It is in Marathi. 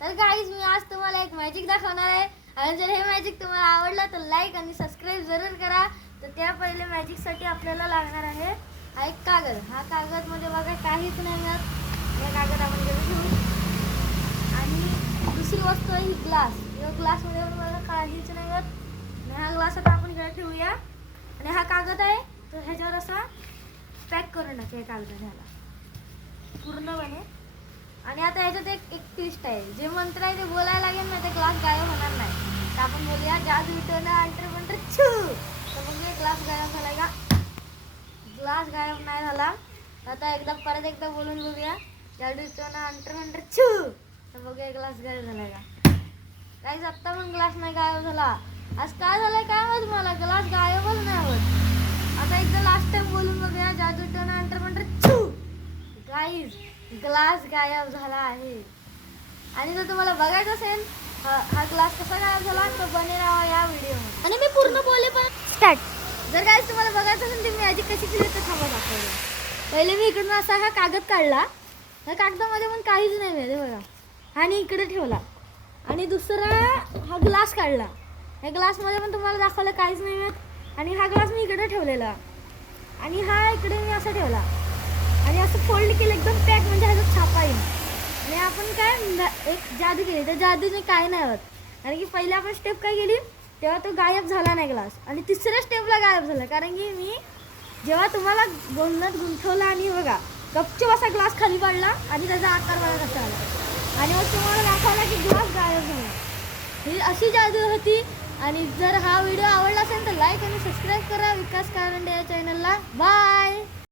तर गाईज मी आज तुम्हाला एक मॅजिक दाखवणार आहे आणि जर हे मॅजिक तुम्हाला आवडलं तर लाईक आणि सबस्क्राईब जरूर करा। तर त्या पहिले मॅजिकसाठी आपल्याला लागणार आहे हा एक कागद। हा कागदमध्ये बघा काहीच नाही मिळत। या कागद आपण घेऊन आणि दुसरी वस्तू आहे ही ग्लास। या ग्लासमध्ये पण बघा काहीच नाही मिळत। हा ग्लास आता आपण इकडे ठेवूया आणि हा कागद आहे तो ह्याच्यावर असा पॅक करून टाकूया कागदाला पूर्णपणे। आणि आता याच्यात एक ट्विस्ट आहे, जे मंत्र आहे ते बोलायला लागेल ना ते ग्लास गायब होणार नाही। तर आपण बोलूया जादू टोना अंटर मंटर छू। तर बघूया ग्लास गायब झाला का? ग्लास गायब नाही झाला। आता परत एकदा बोलून बघूया जादू टोना अंटर मंटर छू। तर बघूया ग्लास गायब झाला का? काही आत्ता पण ग्लास नाही गायब झाला। आज काय झालंय काय माहित मला, ग्लास गायबच नाही होत। आता एकदा लास्ट टाइम बोलून बघूया जादू टोना अंटर मंटर छू। गाईज ग्लास गायब झाला आहे। आणि जर तुम्हाला बघायचं असेल हा ग्लास कसा गायब झाला तर बने राहा या व्हिडिओमध्ये आणि मी पूर्ण बोले पण स्टार्ट। जर गाईज तुम्हाला बघायचं असेल तर मी आधी कशी केली तर थांबा दाखवलं। पहिले मी इकडून असा हा कागद काढला, या कागदामध्ये पण काहीच नाही मिळाले बघा, आणि इकडे ठेवला। आणि दुसरा हा ग्लास काढला, या ग्लासमध्ये पण तुम्हाला दाखवलं काहीच नाही मिळत। आणि हा ग्लास मी इकडे ठेवलेला आणि हा इकडे मी असा ठेवला आणि असं फोल्ड केलं एकदम पॅक, म्हणजे ह्याचा छापा येईल। आणि आपण काय एक जादू केली, त्या जादूने काय नाही होत। कारण की पहिले आपण स्टेप काय केली तेव्हा तो गायब झाला नाही ग्लास, आणि तिसऱ्या स्टेपला गायब झाला। कारण की मी जेव्हा तुम्हाला गोंधळात गुंतवला आणि बघा गपचूप असा ग्लास खाली पडला आणि त्याचा आकार बघा कसा आला, आणि मग तुम्हाला दाखवला की ग्लास गायब झाला। ही अशी जादू होती। आणि जर हा व्हिडिओ आवडला असेल तर लाईक आणि सबस्क्राईब करा विकास कारंडे या चॅनलला। बाय।